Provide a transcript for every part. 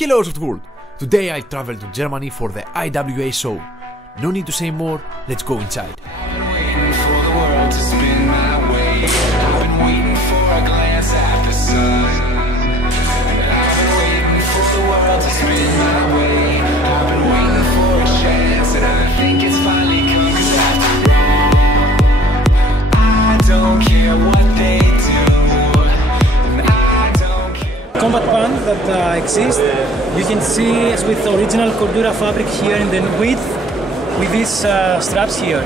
Hello Airsoft World! Today I traveled to Germany for the IWA show. No need to say more, let's go inside. I've been waiting for the world to spin my way. I've been waiting for a glance at the sun. I've been waiting for the world to spin my way. I've been waiting for a chance, and I think it's finally come. 'Cause after all, I don't care what they do, and I don't care. Combat pants that exist, you can see with original Cordura fabric here in the width with these straps here.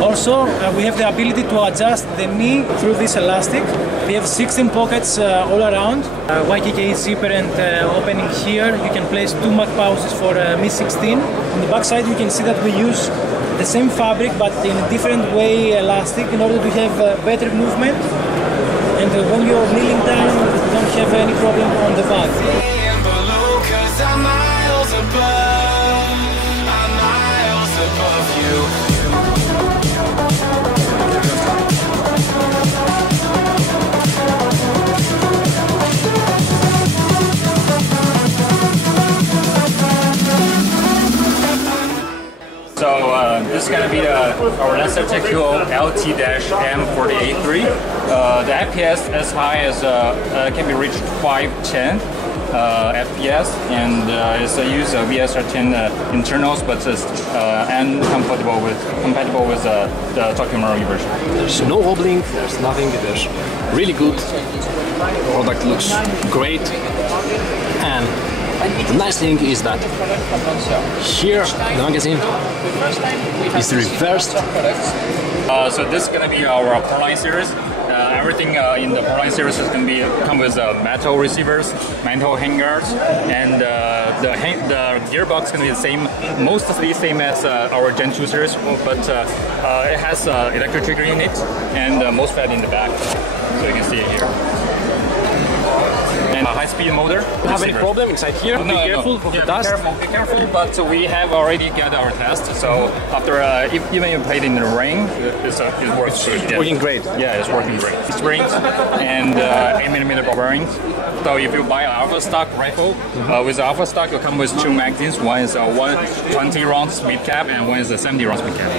Also, we have the ability to adjust the knee through this elastic. We have 16 pockets all around. YKK zipper and opening here. You can place 2 mag pouches for Mi-16. On the back side, you can see that we use the same fabric but in a different way elastic in order to have better movement. And when you're kneeling down, you don't have any problem on the back. So this is going to be our Lancer TechDuo LT-M48-3. The FPS as high as can be reached 510 FPS, and it's use VSR10 internals, but it's compatible with the Tokyo Marui version. There's no wobbling, there's nothing, there's really good. The product looks great, and the nice thing is that here the magazine is reversed. So this is going to be our Parline series. Everything in the Parline series is going to come with metal receivers, metal handguards, and the gearbox is going to be the same, mostly same as our Gen 2 series, but it has electric trigger in it and MOSFET in the back, so you can see it here. And a high-speed motor. Have any problem inside here? No, be careful of the dust. Be careful, but we have already got our test, so after even if you played in the rain, it works good. It's working great. Yeah, it's working great. Springs and 8mm ball bearings. So if you buy an Alpha stock rifle, with the Alpha stock, you'll come with 2 magazines. One is a 120 rounds mid cap, and one is a 70 rounds mid cap.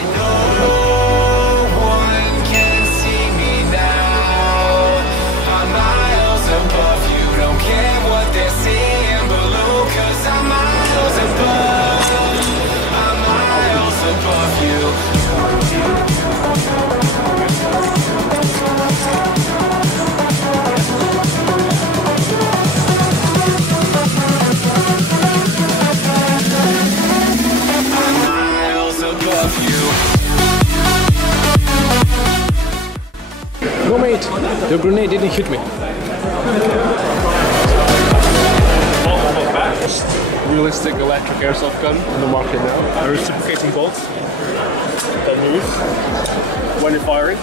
No mate, your grenade didn't hit me. Realistic electric airsoft gun in the market now. A reciprocating bolt that moves when you're firing.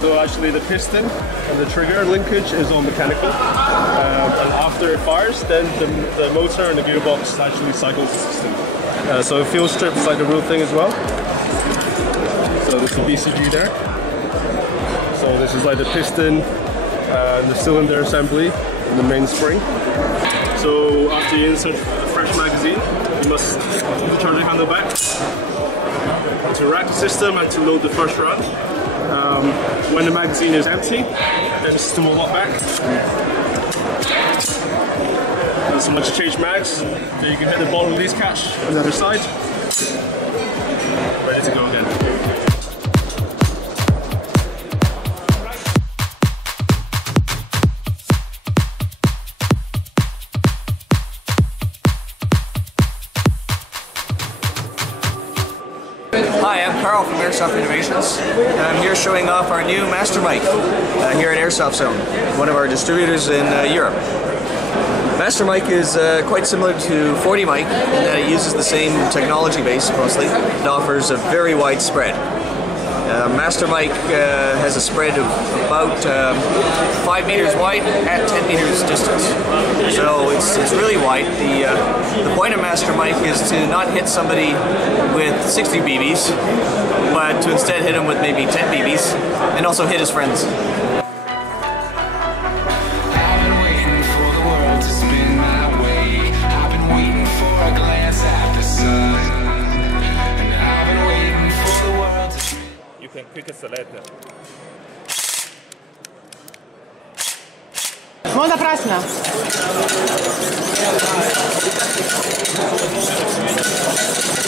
So actually the piston and the trigger linkage is all mechanical, and after it fires, then the motor and the gearbox actually cycles the system. So it feels stripped like the real thing as well. So this is the BCG there. So this is like the piston and the cylinder assembly and the main spring. So after you insert a fresh magazine, you must put the charging handle back to rack the system and to load the first round. When the magazine is empty, then the system will lock back. And so once you change mags, then you can hit the bottom release catch on the other side. Ready to go again. Hi, I'm Carl from Airsoft Innovations, and I'm here showing off our new Master Mic here at Airsoft Zone, one of our distributors in Europe. Master Mic is quite similar to 40 Mic in that it uses the same technology base mostly. It offers a very wide spread. Master Mic has a spread of about 5 meters wide at 10 meters distance. So it's really wide. The point of Master Mic is to not hit somebody with 60 BBs, but to instead hit him with maybe 10 BBs and also hit his friends. I've been waiting for the can quick select. Μόνο τα πράσινα.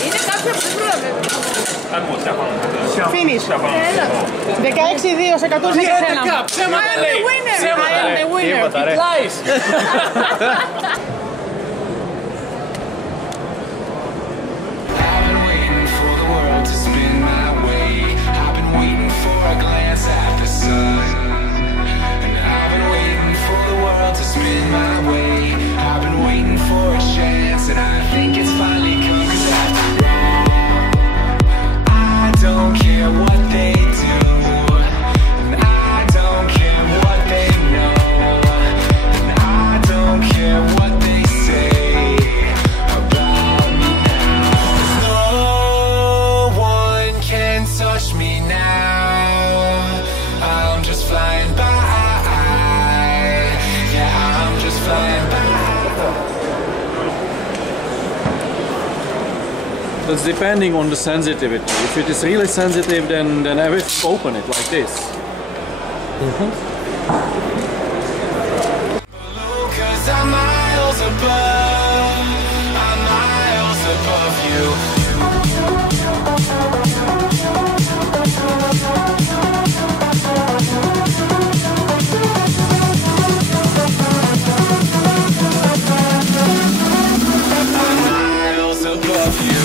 Είναι κάποια που δεν προλαβαίνω. Finish. 16-2 σε 100 σε εσένα. I am the winner. I am the winner. It lies. I've been waiting for the world to spin my way. I've been waiting for a glance at the sun. And I've been waiting for the world to spin my way. I've been waiting for a chance, and I think it's finally come. 'Cause after all, I don't care what they do, and I don't care what they know, and I don't care what they say about me now. No one can touch me now. I'm just flying by. Yeah, I'm just flying by. That's depending on the sensitivity. If it is really sensitive, then I will open it like this. 'Cause I'm miles above. I'm miles above you. I'm miles above you.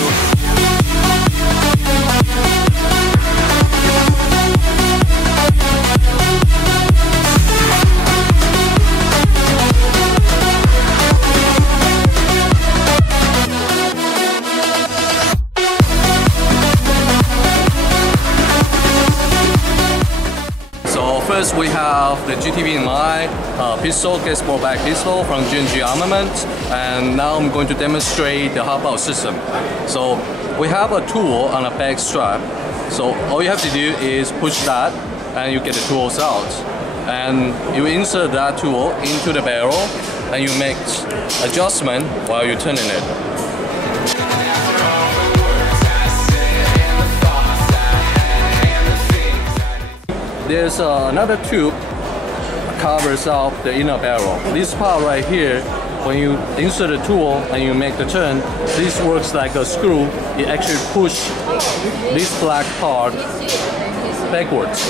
So first we have the GTV in line, pistol, gas ball back pistol from G&G Armament, and now I'm going to demonstrate the hop-out system. So we have a tool on a back strap. So all you have to do is push that, and you get the tools out. And you insert that tool into the barrel, and you make adjustment while you're turning it. There's another tube covers up the inner barrel. This part right here, when you insert the tool and you make the turn, this works like a screw. It actually pushes this black part backwards.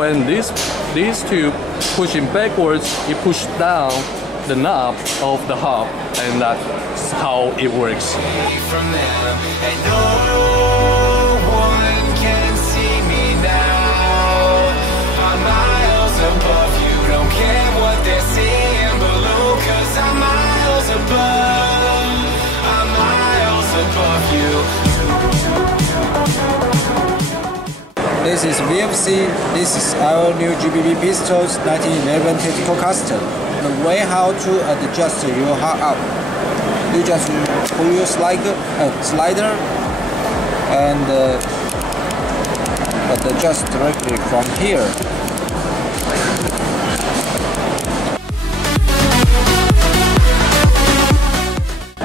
When this tube pushing backwards, you push down the knob of the hub, and that's how it works. From them, and no one can see me now. I'm miles above you, don't care what they're seeing below, 'cause I'm miles above. I'm miles above you. This is VFC. This is our new GBB pistols 1911 tactical custom. The way how to adjust your hard up. You just pull your slider and adjust directly from here.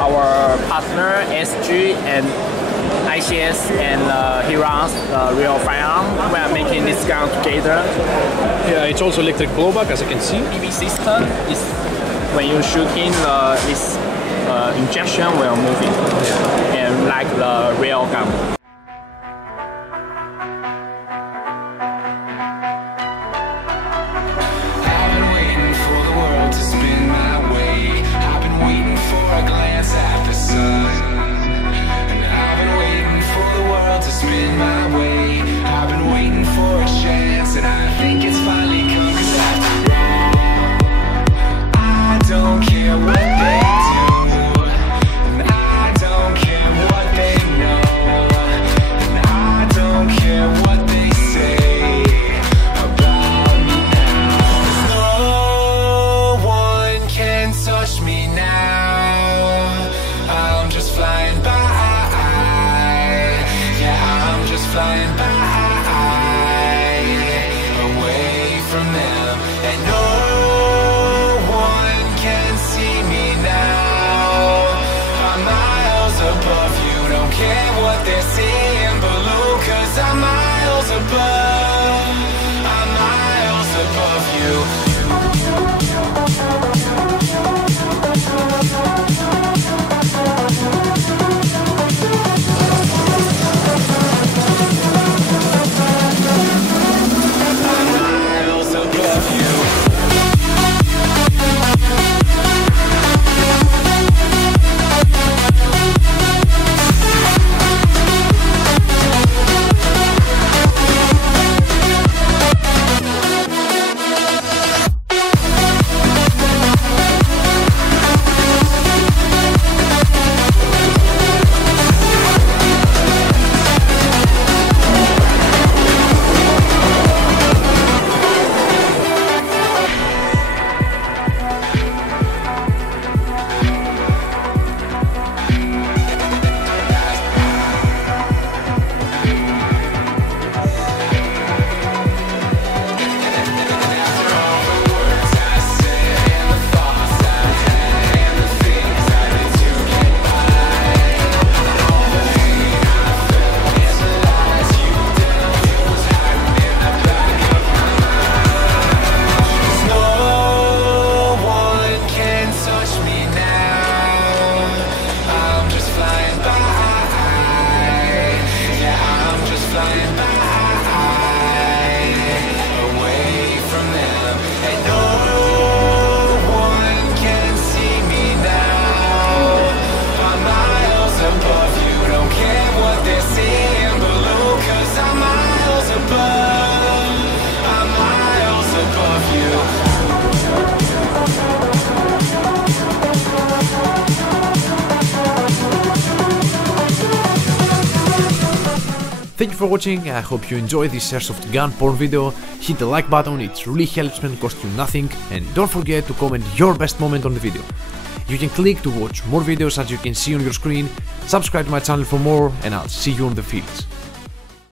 Our partner SG and ICS and Hiran's real firearm, we are making this gun together. Yeah, it's also electric blowback, as you can see. PV system is when you shoot in this injection will move it, and like the real gun. I've been waiting for the world to spin my way. I've been waiting for a glance at the sun. And I've been waiting for the world to spin my way. I've been waiting for a chance, and I think it's finally come. 'Cause after all, I don't care what they do, and I don't care what they know, Thank you for watching, I hope you enjoyed this Airsoft gun porn video. Hit the like button, it really helps me and costs you nothing, and don't forget to comment your best moment on the video. You can click to watch more videos as you can see on your screen, subscribe to my channel for more, and I'll see you on the fields.